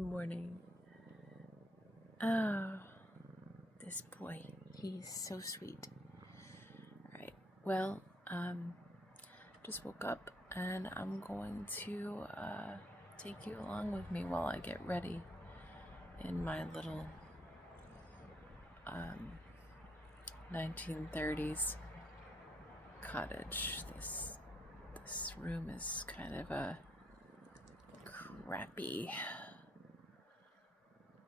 morning. Oh, this boy, he's so sweet. Alright, well, just woke up and I'm going to take you along with me while I get ready in my little 1930s cottage. This room is kind of a crappy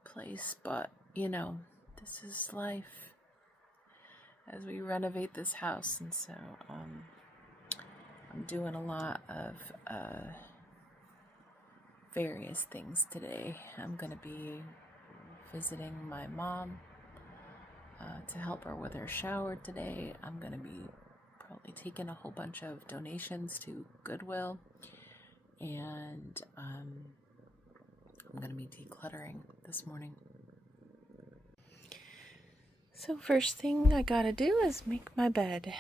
place, but you know, this is life as we renovate this house. And so I'm doing a lot of various things today. I'm gonna be visiting my mom to help her with her shower today. I'm gonna be probably taking a whole bunch of donations to Goodwill, and I'm gonna be decluttering this morning. So first thing I gotta do is make my bed.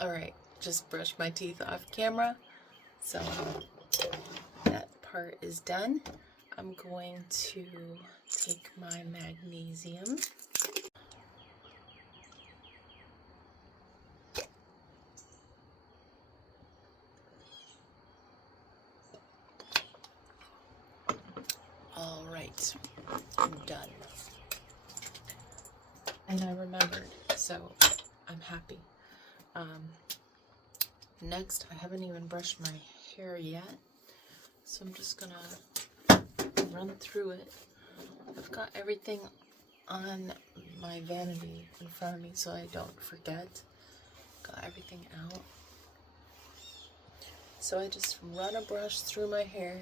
Alright, just brushed my teeth off camera, so that part is done. I'm going to take my magnesium. Alright, I'm done. And I remembered, so I'm happy. Next, I haven't even brushed my hair yet, so I'm just gonna run through it. I've got everything on my vanity in front of me so I don't forget. Got everything out. So I just run a brush through my hair,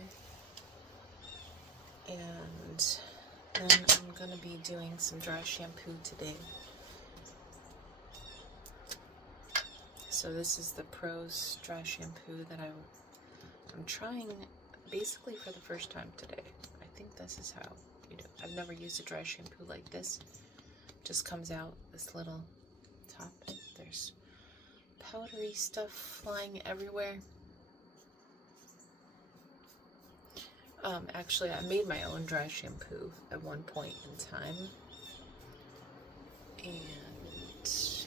and then I'm gonna be doing some dry shampoo today. So this is the Prose dry shampoo that I'm trying basically for the first time today. I think this is how you do it. I've never used a dry shampoo like this. It just comes out this little top. There's powdery stuff flying everywhere. Actually, I made my own dry shampoo at one point in time, and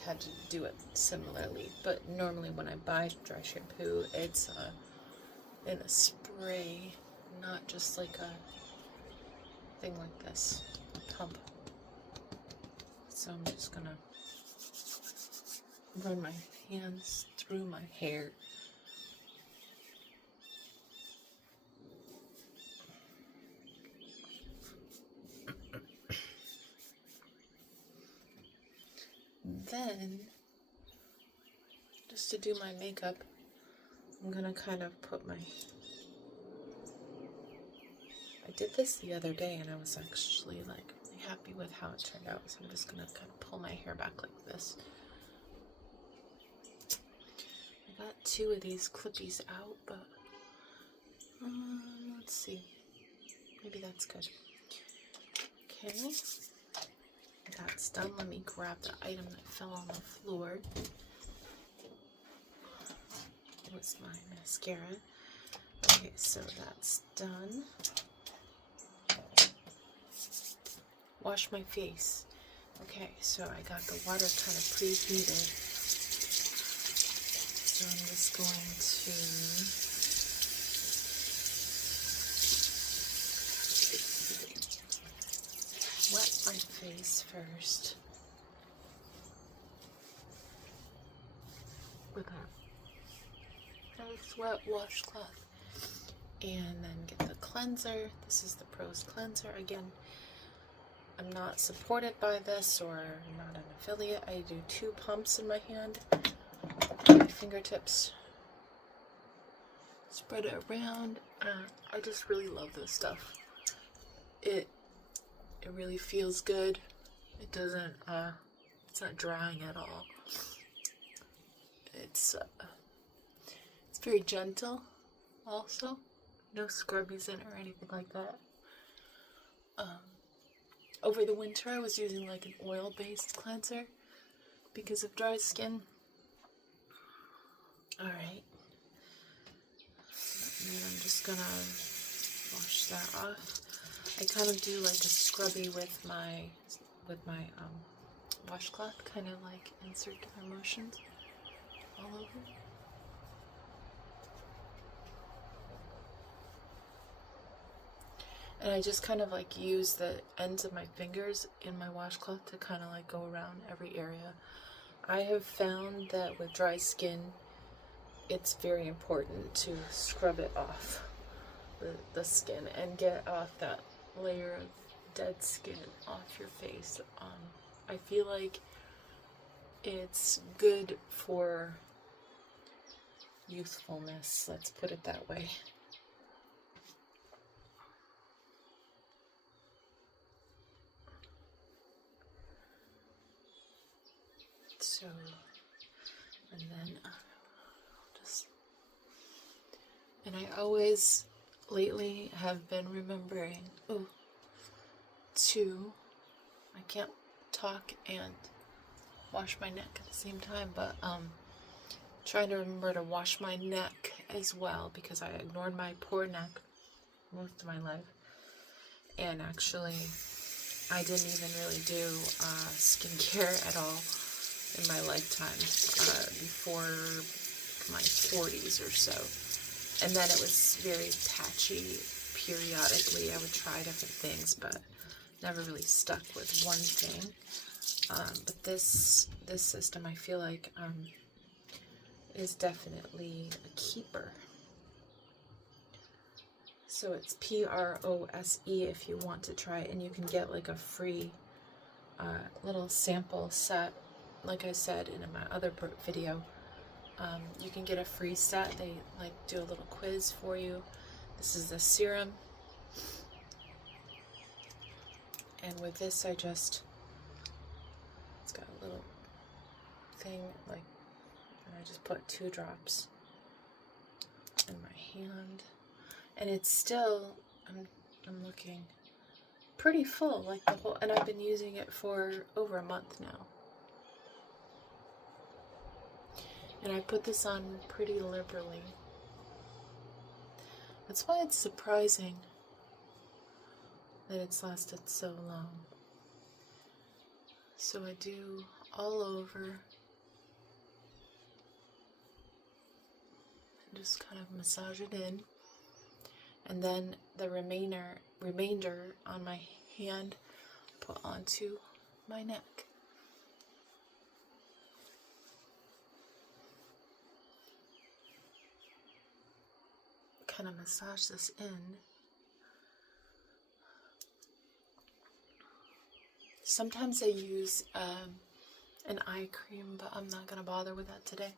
had to do it similarly. But normally when I buy dry shampoo, it's in a spray, not just like a thing like this, a pump. So I'm just gonna run my hands through my hair. Then, just to do my makeup, I'm gonna kind of put my... I did this the other day and I was actually like really happy with how it turned out, so I'm just gonna kind of pull my hair back like this. I got two of these clippies out, but let's see, maybe that's good. Okay. That's done. Let me grab the item that fell on the floor. It was my mascara. Okay, so that's done. Wash my face. Okay, so I got the water kind of preheated. So I'm just going to my face first with a nice wet washcloth, and then get the cleanser. This is the Prose cleanser. Again, I'm not supported by this or not an affiliate. I do 2 pumps in my hand, my fingertips, spread it around. I just really love this stuff. It really feels good. It doesn't, it's not drying at all. It's very gentle also. No scrubbies in it or anything like that. Over the winter I was using like an oil-based cleanser because of dry skin. Alright. And then I'm just gonna wash that off. I kind of do like a scrubby with my washcloth, kind of like in circular motions all over. And I just kind of like use the ends of my fingers in my washcloth to kind of like go around every area. I have found that with dry skin, it's very important to scrub it off, the skin, and get off that layer of dead skin off your face. I feel like it's good for youthfulness, let's put it that way. So, and then and I always lately have been remembering to, I can't talk and wash my neck at the same time, but trying to remember to wash my neck as well, because I ignored my poor neck most of my life. And actually, I didn't even really do skincare at all in my lifetime before my 40s or so. And then it was very patchy. Periodically I would try different things, but never really stuck with one thing. But this system, I feel like, is definitely a keeper. So it's Prose if you want to try it, and you can get like a free little sample set. Like I said in my other video, you can get a free set. They like do a little quiz for you. This is the serum, and with this it's got a little thing like, and I just put 2 drops in my hand, and it's still, I'm looking pretty full, like the whole, and I've been using it for over a month now. And I put this on pretty liberally. That's why it's surprising that it's lasted so long. So I do all over, and just kind of massage it in. And then the remainder on my hand, put onto my neck. Kind of massage this in. Sometimes I use an eye cream, but I'm not gonna bother with that today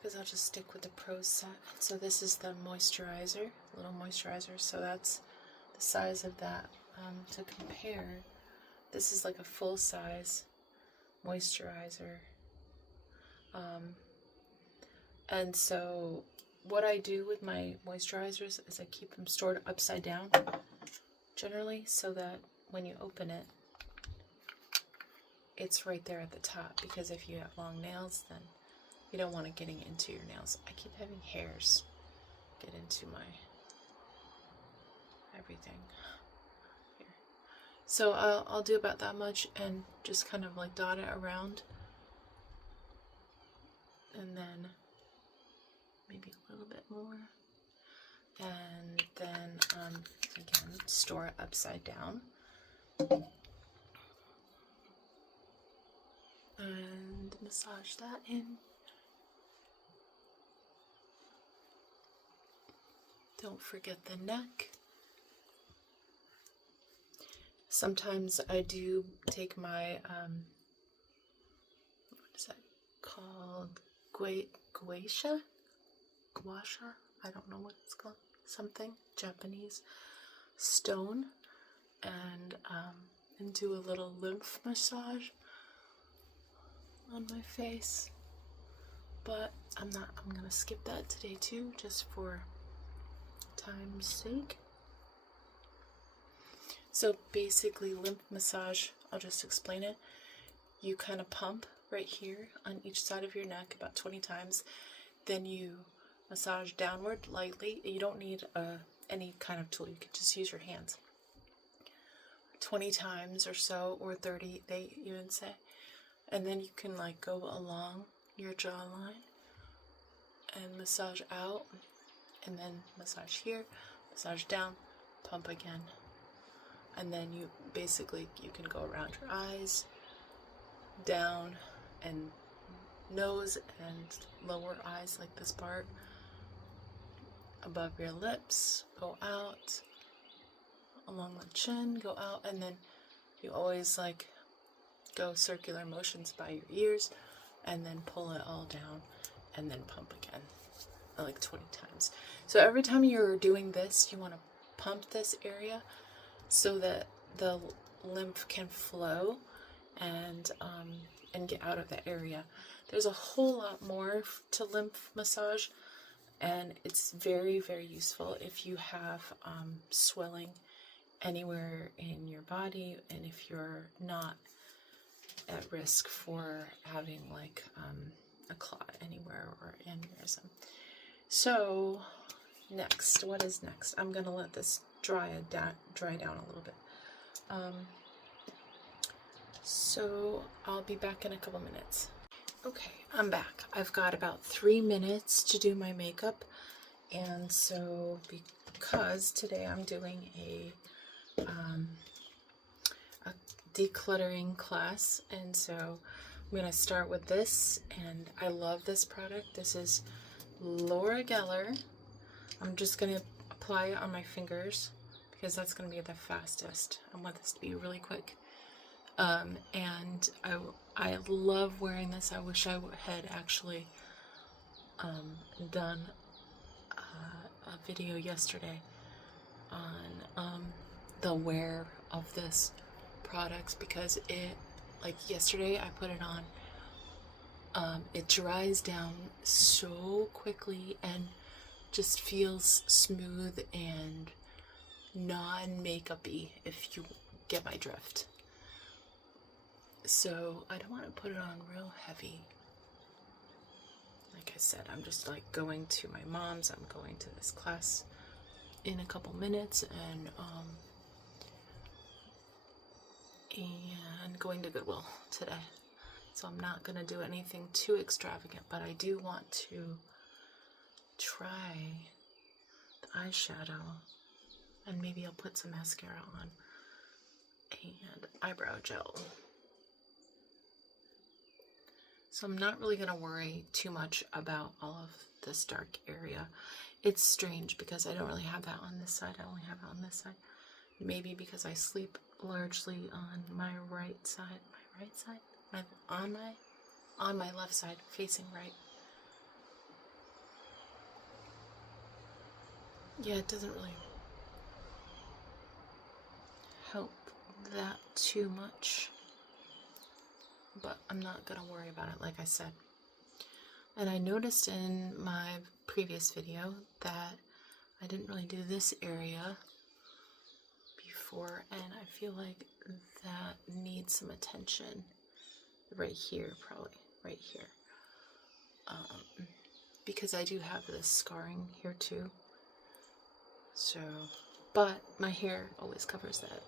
because I'll just stick with the Prose set. So this is the moisturizer, little moisturizer. So that's the size of that. To compare, this is like a full size moisturizer. And so what I do with my moisturizers is I keep them stored upside down, generally, so that when you open it, it's right there at the top, because if you have long nails, then you don't want it getting into your nails. I keep having hairs get into my everything here. So I'll do about that much and just kind of like dot it around, and then maybe a little bit more, and then again, store it upside down. And massage that in. Don't forget the neck. Sometimes I do take my, what is that called? Guasha? I don't know what it's called. Something Japanese stone, and do a little lymph massage on my face. But I'm gonna skip that today too, just for time's sake. So basically, lymph massage, I'll just explain it. You kind of pump right here on each side of your neck about 20 times. Then you massage downward lightly. You don't need any kind of tool. You can just use your hands. 20 times or so, or 30, they even say. And then you can like go along your jawline and massage out, and then massage here, massage down, pump again. And then you can go around your eyes, down, and nose and lower eyes, like this part, above your lips, go out, along the chin, go out, and then you always like go circular motions by your ears, and then pull it all down, and then pump again, like 20 times. So every time you're doing this, you want to pump this area so that the lymph can flow and get out of the area. There's a whole lot more to lymph massage, and it's very, very useful if you have swelling anywhere in your body, and if you're not at risk for having like a clot anywhere or aneurysm. So next, what is next? I'm gonna let this dry down a little bit. So I'll be back in a couple minutes. Okay, I'm back. I've got about 3 minutes to do my makeup, and so because today I'm doing a decluttering class, and so I'm gonna start with this, and I love this product. This is Laura Geller. I'm just gonna apply it on my fingers because that's gonna be the fastest. I want this to be really quick. And I love wearing this. I wish I had actually done a video yesterday on the wear of this product, because like yesterday I put it on, it dries down so quickly and just feels smooth and non-makeup-y, if you get my drift. So I don't want to put it on real heavy. Like I said, I'm just like going to my mom's. I'm going to this class in a couple minutes, and going to Goodwill today. So I'm not going to do anything too extravagant, but I do want to try the eyeshadow, and maybe I'll put some mascara on and eyebrow gel. So I'm not really going to worry too much about all of this dark area. It's strange because I don't really have that on this side. I only have it on this side. Maybe because I sleep largely on my right side. My right side? On my left side, facing right. Yeah, it doesn't really help that too much, but I'm not gonna worry about it, like I said. And I noticed in my previous video that I didn't really do this area before, and I feel like that needs some attention right here, probably right here, because I do have this scarring here too. So, but my hair always covers that,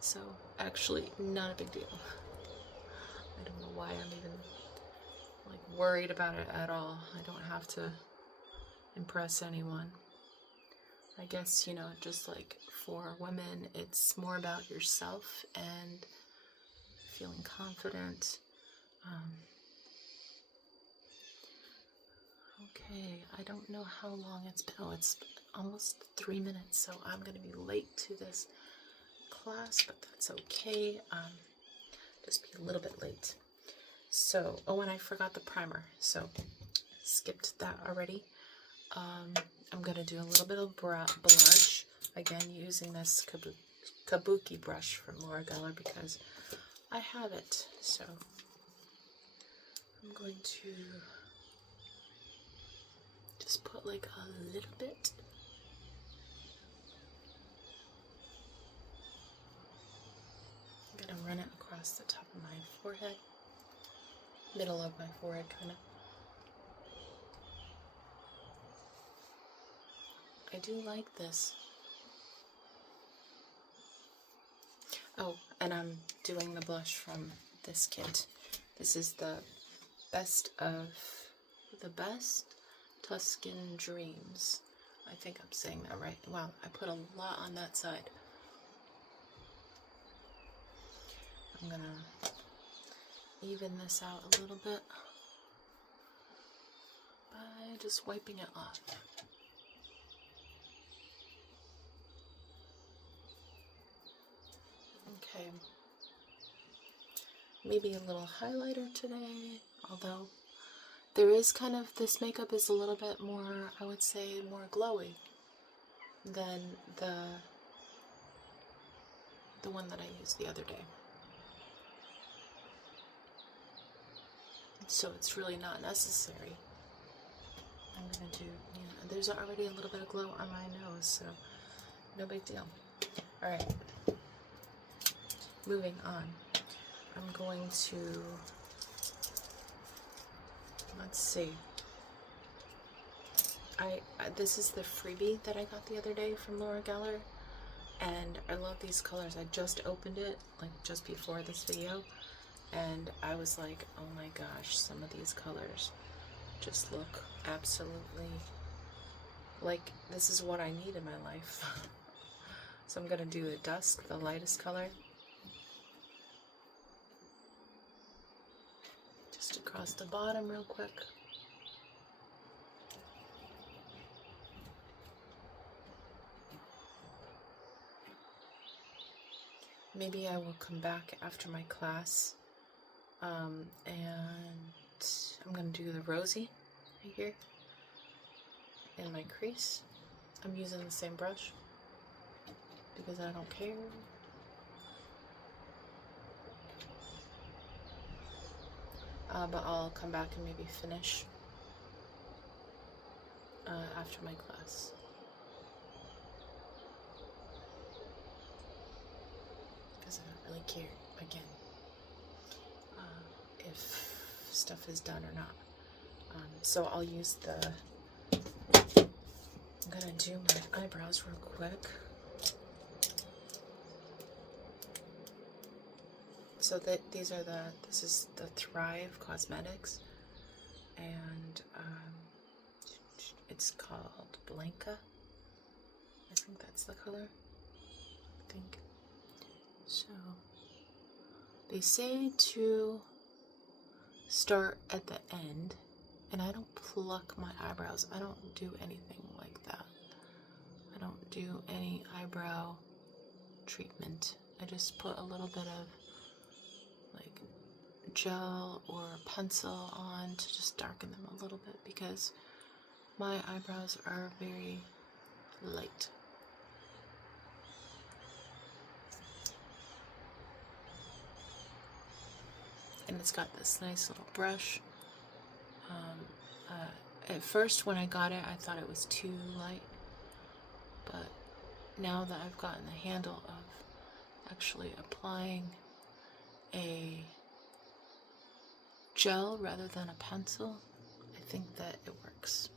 so actually not a big deal. I don't know why I'm even like worried about it at all. I don't have to impress anyone. I guess, you know, just like for women, it's more about yourself and feeling confident. Okay, I don't know how long it's been. Oh, it's almost 3 minutes, so I'm going to be late to this class, but that's okay. Just be a little bit late. So, oh, and I forgot the primer, so skipped that already. I'm going to do a little bit of blush, again using this Kabuki brush from Laura Geller because I have it. So I'm going to just put like a little bit. I'm going to run it across the top of my forehead, middle of my forehead kind of. I do like this. Oh, and I'm doing the blush from this kit. This is the best Tuscan Dreams. I think I'm saying that right. Wow, I put a lot on that side. I'm gonna even this out a little bit by just wiping it off. Okay, maybe a little highlighter today, although there is kind of, this makeup is a little bit more, I would say, more glowy than the one that I used the other day. So it's really not necessary. I'm gonna do, yeah, there's already a little bit of glow on my nose, so no big deal. All right, moving on. I'm going to, let's see. This is the freebie that I got the other day from Laura Geller, and I love these colors. I just opened it like just before this video, and I was like, oh my gosh, some of these colors just look absolutely like this is what I need in my life. So I'm gonna do the dusk, the lightest color, just across the bottom real quick. Maybe I will come back after my class, and I'm going to do the rosy right here in my crease. I'm using the same brush because I don't care. But I'll come back and maybe finish after my class. Because I don't really care, again, if stuff is done or not. So I'll use the, I'm gonna do my eyebrows real quick. So this is the Thrive Cosmetics, and it's called Blanca. I think that's the color. I think. So they say to start at the end, and I don't pluck my eyebrows. I don't do anything like that. I don't do any eyebrow treatment. I just put a little bit of like gel or pencil on to just darken them a little bit because my eyebrows are very light. And it's got this nice little brush. At first when I got it, I thought it was too light, but now that I've gotten the handle of actually applying a gel rather than a pencil, I think that it works.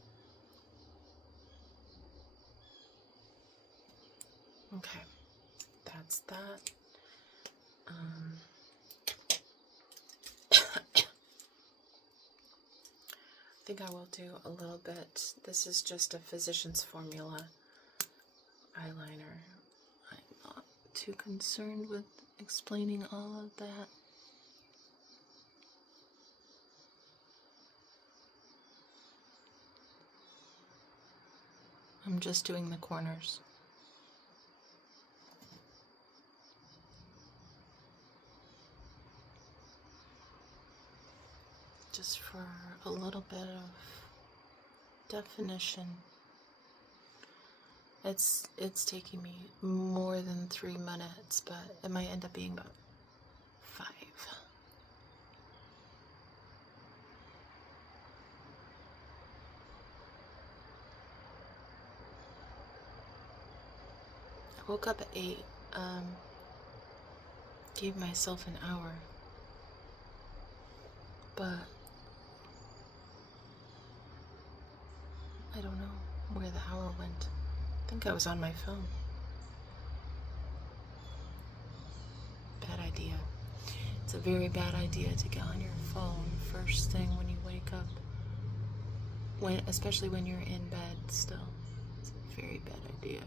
Okay, that's that. I think I will do a little bit. This is just a physician's formula eyeliner. I'm not too concerned with explaining all of that. I'm just doing the corners. Just for a little bit of definition. It's taking me more than 3 minutes, but it might end up being about 5. I woke up at 8, gave myself an hour, but I don't know where the hour went. I think I was on my phone. Bad idea. It's a very bad idea to get on your phone first thing when you wake up. Especially when you're in bed still. It's a very bad idea.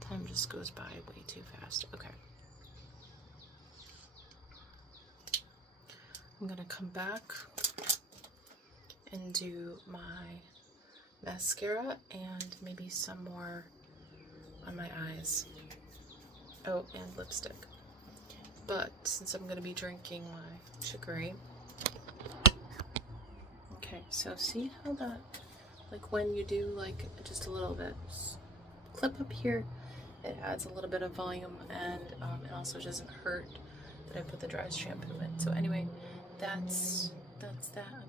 Time just goes by way too fast. Okay. I'm gonna come back and do my mascara and maybe some more on my eyes. Oh, and lipstick. But since I'm gonna be drinking my chicory. Okay, so see how that, like when you do like just a little bit clip up here, it adds a little bit of volume, and it also doesn't hurt that I put the dry shampoo in. So anyway, that's that. I'm